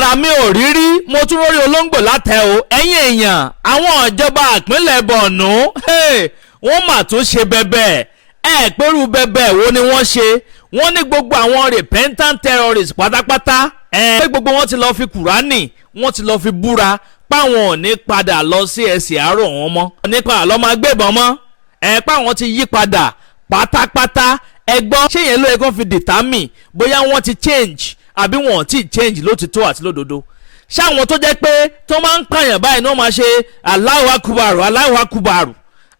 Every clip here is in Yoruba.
ara mi ò rí rí mo tún rórí olóńgbò látẹ̀ o ẹ̀yin èèyàn àwọn ìjọba ìpínlẹ̀ Borno wọ́n mà tún ṣe bẹ́bẹ́ pẹ̀rú bẹ́bẹ́ wo ni wọ́n ṣe wọ́n ní gbogbo àwọn repentant terrorists pátápátá pé gbogbo wọn ti lọ́ọ́ fi kùránì wọ́n ti lọ́ọ́ fi búra páwọn ò ní padà lọ sí ẹsẹ̀ àárọ̀ wọn mọ́ nípa Loma Gbebon mọ́ páwọn ti yí padà pátápátá ẹgbọ́n ṣé yẹn ló yẹ kó fi determine bóyá wọ́n ti change àbí wọn ò tí ì change lótìtọ́ àti lódodo ṣáwọn tó jẹ́ pé tó máa ń pààyàn báyìí ní wọ́n máa ṣe Allahu Akbar Allahu Akbar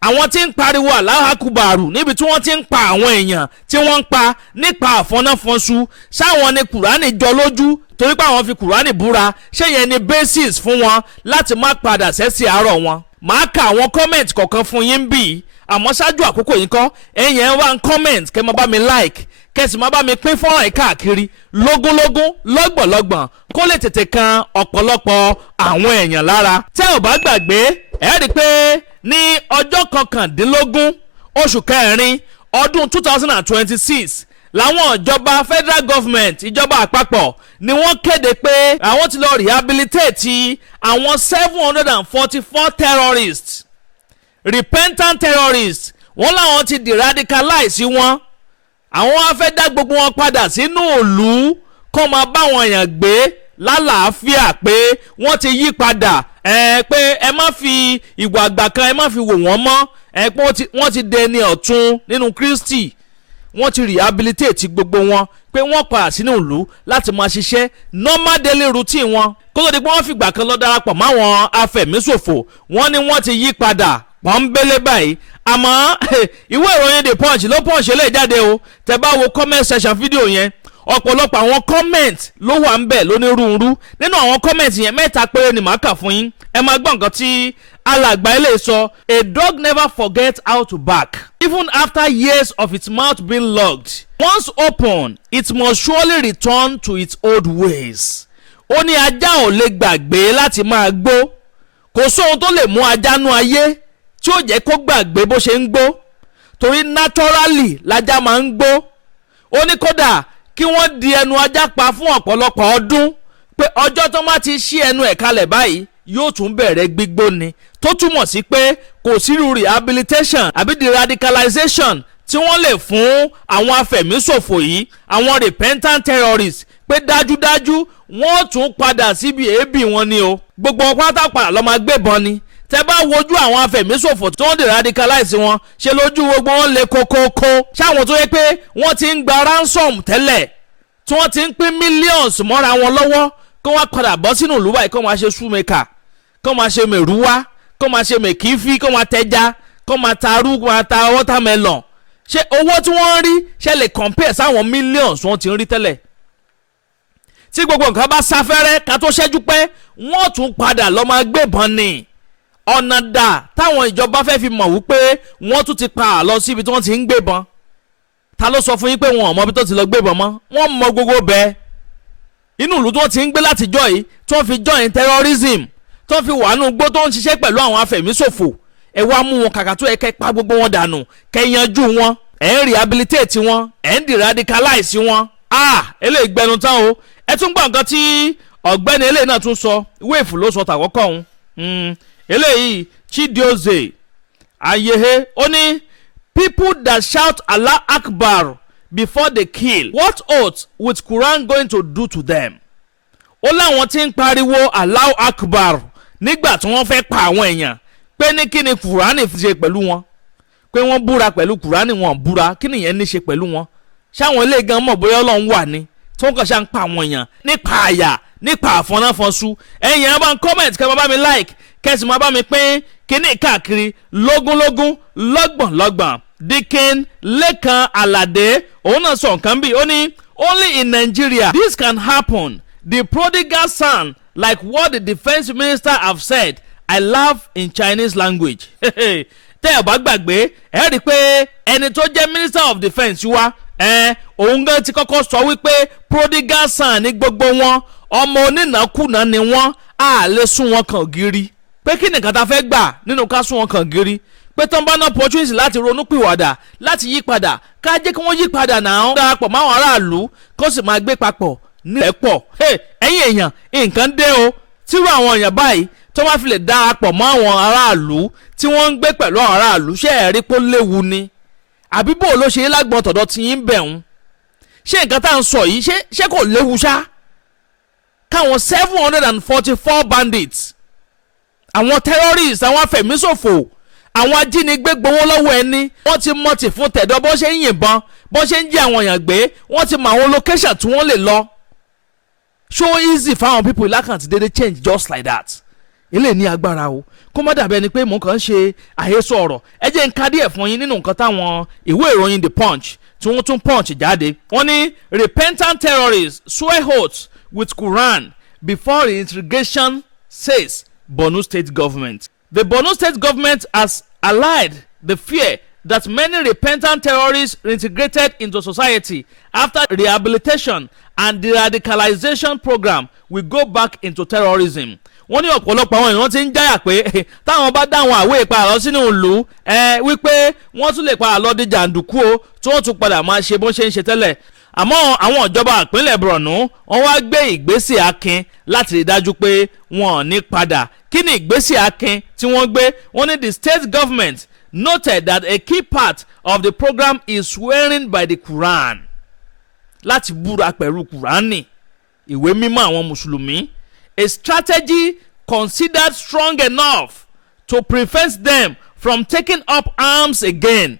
àwọn tí ń pariwo Allahu Akbar níbi tí wọ́n ti ń pa àwọn èèyàn tí wọ́n ń pa nípa àfọ́náfọ́nṣu ṣáwọn ni kùránì jọ lójú torí pé àwọn fi kùránì búra ṣé yẹn ni basis fún wọn láti má padà sẹ́sì àárọ̀ wọn. màá ka àwọn comment kọ̀ọ̀kan fún yín bí àmọ́ ṣáájú àkókò yìí kọ́ ẹ̀yin ẹ̀ wá ń comment kẹ́ máa bá mi like kẹ́sì máa bá mi pín fọ́nrán yìí káàkiri lógúnlógún lọ́gbọ̀nlọ́gbọ̀n kó lè tètè kan ọ̀pọ̀lọpọ̀ àwọn èèyàn lára. tẹ́ ò bá gbàgbé ẹ rí i pé ní ọjọ́ kọkàndínlógún oṣù kẹrin ọdún 2026 làwọn ìjọba federal government ìjọba àpapọ̀ ni wọ́n kéde pé àwọn ti lọ rehabilitate àwọn 744 terrorists repentant terrorists wọ́n làwọn ti deradicalize wọn àwọn wá fẹ́ dá gbogbo wọn padà sínú ìlú kó máa bá wọn èèyàn gbé lálàáfíà pé wọ́n ti yí padà pé ẹ má fi ìwà àgbà kan ẹ má fi wò wọ́n mọ́ pé wọ́n ti dẹni ọ̀tun nínú Kristi wọ́n ti rehabilitate gbogbo wọn pé wọ́n padà sínú ìlú láti máa ṣiṣẹ́ normal daily routine wọn kó tó di pé wọ́n fìgbà kan lọ darapọ̀ máwọn afẹ̀míṣòfò wọ́n ní wọ́n ti yí padà pọ́nbélé báyìí àmọ́ ìwé ìròyìn The Punch ló Punch lè jáde o tẹ́ bá wo comment section fídíò yẹn ọ̀pọ̀lọpọ̀ àwọn comment ló wà ń bẹ̀ lónírúurú nínú àwọn comment yẹn mẹ́ta péré ni màá kà fún yín ẹ máa gbọ́ nǹkan tí alàgbà ilé sọ. A dog never forgets how to bark even after years of its mouth being locked. Once open it must surely return to its old ways. ó ní ajá ò lè gbàgbé láti máa gbó kò sóhun tó lè mú ajá nú ayé tí ó jẹ́ kó gbàgbé bó ṣe ń gbó torí naturally lajá máa ń gbó. ó ní kódà kí wọ́n di ẹnu ajá pa fún ọ̀pọ̀lọpọ̀ ọdún pé ọjọ́ tó má ti ṣí ẹnu ẹ̀ kalẹ̀ báyìí yóò tún bẹ̀rẹ̀ gbígbó ni tó túmọ̀ sí pé kò sírú rehabilitation àbí deradicalization tí wọ́n lè fún àwọn afẹ̀míṣòfò yìí àwọn repentant terrorists pé dájúdájú wọ́n tún padà síbi èébì wọn ni o gbogbo wọn pátá padà Loma Gbebon ni tẹ́ bá wojú àwọn afẹ̀míṣòfò tí wọ́n deradicalize wọn ṣe lójú gbogbo wọn lè kókókó ṣáwọn tó yẹ pé wọ́n ti ń gba ransom tẹ́lẹ̀ tí wọ́n ti ń pín millions mọ́ra wọn lọ́wọ́ kó wọ́n padà bọ́ sínú ìlú báyìí kó máa ṣe shoemaker kó máa ṣe mèrúwá kó máa ṣe mèkífì kó máa tẹja kó máa ta arú kó máa ta watermelon ṣé owó tí wọ́n ń rí ṣe lè compare sáwọn millions wọ́n ti ń rí tẹ́lẹ̀ tí gbogbo nǹkan bá sáfẹ́rẹ́ ká tó ṣẹ́jú pé wọ́n tún padà Loma Gbebon ni ọ̀nà dà táwọn ìjọba fẹ́ fi mọ̀ wípé wọ́n tún ti pa àlọ́ síbi tí wọ́n ti ń gbébọn ta ló sọ fún yín pé wọn ò mọ ibi tó ti lọ gbébọn mọ́ wọ́n mọ gbogbo bẹ́ẹ̀ inú ìlú tí wọ́n ti ń gbé látijọ́ yìí tí wọ́n fi join terrorism tí wọ́n fi wà nù gbó tó ń ṣiṣẹ́ pẹ̀lú àwọn afẹ̀míṣòfò ẹ wá mú wọn kàkà tó yẹ kẹ́ pa gbogbo wọn dànù kẹ́ yanjú wọn ẹ̀ ń rehabilitate wọn ẹ̀ ń deradicalize wọn eléyìí gbẹnu tán o ẹ tún gbọ́ nǹkan tí ọ̀gbẹ́ni eléyìí náà tún sọ wéèfù ló sọ tàkọ́kọ́ òun eléyìí Chidioze Ayehe ó ní people that shout Allah Akbar before they kill what oath with Quran going to do to them. ó láwọn tí ń pariwo Allah Akbar nígbà tí wọ́n fẹ́ pa àwọn èèyàn pé ní kí ni Quran fi ṣe pẹ̀lú wọn pé wọ́n búra pẹ̀lú Quran wọn búra kí nìyẹn ní ṣe pẹ̀lú wọn ṣáwọn ilé gan mọ̀ bóyá Ọlọ́run wà ní tí wọ́n kàn ṣá ń pa àwọn èèyàn nípa àyà nípa àfọ̀náfọ̀nṣu ẹ̀yin ẹ̀ bá ń comment kẹ́ ẹ bá mi like kẹ́sì máa bá mi pín kíní káàkiri lógúnlógún lọ́gbọ̀nlọ́gbọ̀n Dikin Lekan Alade òun náà sọ nǹkan bí ó ní only in Nigeria this can happen the prodigal son like what the defence minister have said I laugh in Chinese language. tẹ́ ẹ bá gbàgbé ẹ rí i pé ẹni tó jẹ́ minister of defence wa òun gan ti kọ́kọ́ sọ wípé prodigal son ní gbogbo wọn ọmọ onínàkúnà ni wọ́n á lè sún wọn kàn gírí pé kí nìkan ta fẹ́ gbà nínú ká sún wọn kàn gírí pé tán bá ná opportunity láti ronú pìwàdà láti yí padà ká jẹ́ kí wọ́n yí padà náà darapọ̀ máwọn aráàlú kó sì máa gbé papọ̀ nílẹ̀ pọ̀ ẹ̀yin èèyàn nǹkan dé o tírú àwọn èèyàn báyìí tó bá fi lè darapọ̀ mọ́ àwọn aráàlú tí wọ́n ń gbé pẹ̀lú àwọn aráàlú ṣé ẹ̀ rí pé ó léwu ni àbí bó ló ṣe lágbọ́n tọ̀dọ̀ tí yín bẹ̀ ń ṣé nǹkan tá à ń sọ yìí ṣé kò léwu ṣá káwọn 744 bandits àwọn terrorists àwọn afẹ̀míṣòfò àwọn ajínigbé gbowó lọ́wọ́ ẹni wọ́n ti mọ̀tì fún tẹ̀dọ̀ bó ṣe ń yìnbọn bó ṣe ń jí àwọn èèyàn gbé wọ́n ti mọ àwọn location tí wọ́n lè lọ so easy fáwọn people lákàntí dédé change just like that ilé ní agbára o kó má dàbí ẹni pé mò ń kàn ń ṣe àhesọ ọ̀rọ̀ ẹ jẹ́ n ka díẹ̀ fún yín nínú nǹkan táwọn ìwé ìròyìn The Punch tí wọ́n tún punch jáde wọ́n ní repentant terrorists swear oath with Quran before reintegration says Borno state government. The Borno state government has allayed the fear that many repentant terrorists reintegrated into society after rehabilitation and de-radicalization program will go back into terrorism. Wọ́n ní ọ̀pọ̀lọpọ̀ àwọn èèyàn ti ń jáyà pé táwọn bá dáwọn àwé ìpààlọ́ sínú ìlú wípé wọ́n tún lè padà lọ di jàǹdùkú o tí wọ́n tún padà máa ṣe bó ṣe ń ṣe tẹ́lẹ̀. Àmọ́ àwọn ìjọba ìpínlẹ̀ Borno wọ́n wá gbé ìgbésẹ̀ akin láti rí dájú pé wọn ò ní padà. Kí ni ìgbésẹ̀ akin tí wọ́n gbé? Wọ́n ní the state government noted that a key part of the program is swearing by the Quran. Láti búra pẹ̀lú Kùránì, ìwé mímọ́ àwọn Mùsùlùmí. A strategy considered strong enough to prevent them from taking up arms again.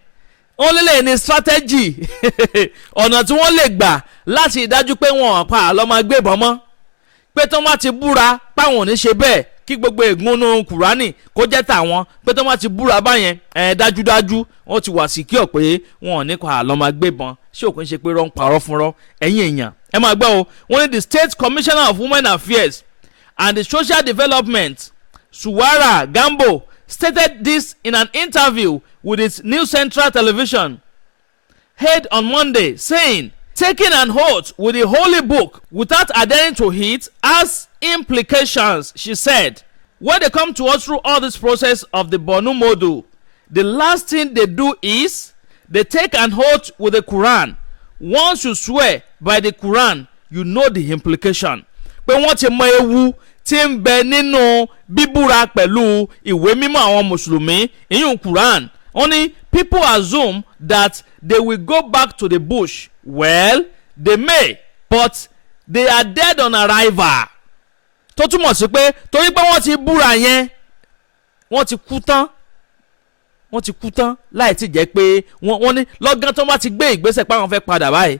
Wọ́n lélẹ̀ ní strategy ọ̀nà tí wọ́n lè gbà láti dájú pé wọn pa Loma Gbebon mọ́ pé tó má ti búra páwọn ò ní ṣe bẹ́ẹ̀ kí gbogbo ègúnnú Kùránì kó jẹ́ tàwọn pé tó má ti búra báyẹn dájúdájú wọ́n ti wà síkíọ̀ pé wọn ò ní pa Loma Gbebon ṣé òkú ń ṣe pé rọ́ ń parọ́ fúnrọ́ ẹ̀yin èèyàn ẹ máa gbọ́ o wọ́n ní the State Commissioner of Women Affairs and the Social Development Suwara Gambo stated this in an interview with its New Central Television heard on Monday, saying, taking an oath with the holy book without adhering to it has implications, she said. When they come to us through all this process of the Borno model, the last thing they do is they take an oath with the Quran. Once you swear by the Quran, you know the implication. Pé wọ́n ti mọ ewu tí ń bẹ nínú bíbúra pẹ̀lú ìwé mímọ́ àwọn Mùsùlùmí ìyún Quran. Only people assume that they will go back to the bush. Well, they may, but they are dead on arrival. Tó túmọ̀ sí pé torí pé wọ́n ti búra yẹn wọ́n ti kú tán láì tí jẹ́ pé wọ́n ní lọ́gán tó bá ti gbé ìgbésẹ̀ pé àwọn fẹ́ padà báyìí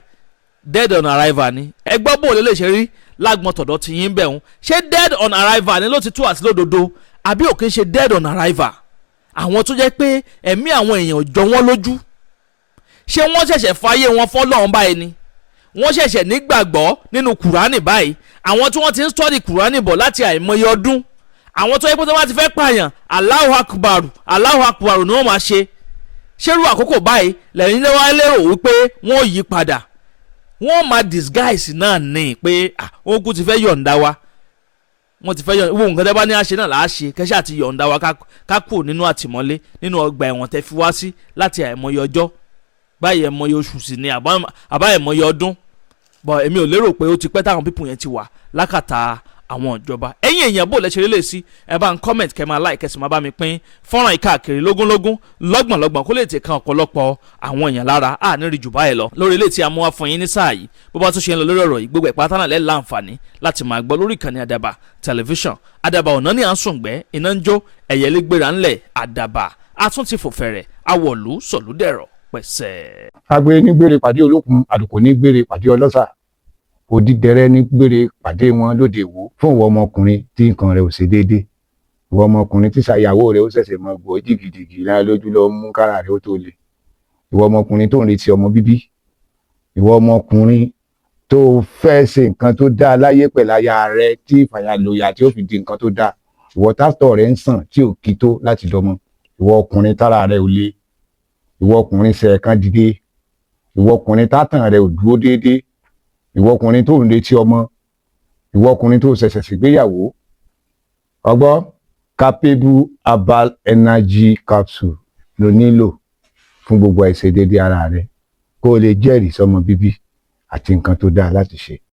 dead on arrival ni. Ẹ gbọ́ bó lè ṣe rí lágbọ́n tọ̀dọ̀ tí yín bẹ̀ ń ṣé dead on arrival ni ló ti tú àti lódodo àbí òkè ṣe dead on arrival. Àwọn tó jẹ́ pé ẹ̀mí àwọn èèyàn jọ wọ́n lójú ṣé wọ́n ṣẹ̀ṣẹ̀ fàyè wọn fọ́lọ́run báyìí ni wọ́n ṣẹ̀ṣẹ̀ nígbàgbọ́ nínú Kùránì báyìí àwọn tí wọ́n ti ń study Kùránì bọ̀ láti àìmọye ọdún àwọn tó yẹ pé tó bá ti fẹ́ pààyàn Allahu Akbar Allahu Akbar ni wọ́n máa ṣe ṣerú àkókò báyìí lẹ́yìn lẹ́wọ́ lérò wípé wọ́n yí padà wọ́n máa disguise náà ní pé wọ́n kú ti fẹ́ yọ̀ǹda wa wọ́n ti fẹ́ yọ̀ǹda wo nǹkan tẹ́ bá ní àṣẹ náà làá ṣe kẹ́ṣẹ́ àti yọ̀ǹda wa ká kú nínú àtìmọ́lé nínú ọgbà ẹ̀wọ̀n tẹ́ fi wá sí láti àìmọye ọjọ́ báyìí ẹ̀mọye oṣù sí ni àbá ẹ̀mọye ọdún bọ̀ èmi ò lérò pé ó ti pẹ́ táwọn pípù yẹn ti wà lákàtà àwọn ìjọba ẹ̀yin èèyàn bò lẹ́sẹ̀ lélẹ̀ sí ẹ bá ń comment kẹ́ máa like kẹ́sì máa bá mi pín fọ́nrán ìkáàkiri lógúnlógún lọ́gbọ̀nlọ́gbọ̀n kó lè tẹ̀ kan ọ̀pọ̀lọpọ̀ àwọn èèyàn lára ní rí jù báyìí lọ lórí ilé tí a mú wá fún yín ní sáà yìí bó bá tún ṣe ń lọ lórí ọ̀rọ̀ yìí gbogbo ìpátá náà lẹ́ẹ̀ láǹfààní láti máa gbọ́ lórí ìkànnì àdàbà tẹlifíṣàn àdàbà ọ̀nà ní à ń sùngbẹ́ iná ń jó ẹ̀yẹ́lé gbéra ńlẹ̀ àdàbà àtúntì fòfẹ̀rẹ̀ awọ̀lú sọ̀lúdẹ̀rọ̀ pẹ̀sẹ̀. agbe ní gbére pàdé olókun àlùkò ní gbére pàdé ọlọ́sà òdìdẹrẹ́ ní gbére pàdé wọn lóde ìwò fún ìwọ ọmọkùnrin tí nǹkan rẹ̀ ò ṣe déédé ìwọ ọmọkùnrin tí ṣàyàwó rẹ̀ ó ṣẹ̀ṣẹ̀ mọ gbọ́ jìgìjìgì lára lójú lọ mú kára rẹ̀ ó tó le ìwọ ọmọkùnrin tó ń retí ọmọ bíbí ìwọ ọmọkùnrin tó fẹ́ ṣe nǹkan tó dáa láyé pẹ̀lú aya rẹ̀ tí ìfàyàlóyà tí ó fi di nǹkan tó dáa ìwọ tásítọ̀ rẹ̀ ń sàn tí ò kí tó láti dọmọ ìwọ ọkùnrin tára rẹ̀ ò le ìwọ ọkùnrin ṣe ẹ̀kan dìde ìwọ ọkùnrin tátàn rẹ̀ ò dúró déédéé ìwọ ọkùnrin tó ń retí ọmọ ìwọ ọkùnrin tó ṣẹ̀ṣẹ̀ ṣègbéyàwó ọgbọ́ capable herbal energy capsule ló nílò fún gbogbo àìṣedéédé ara rẹ̀ kó o lè jẹ́rìí sọmọ bíbí àti nǹkan tó dáa láti ṣe.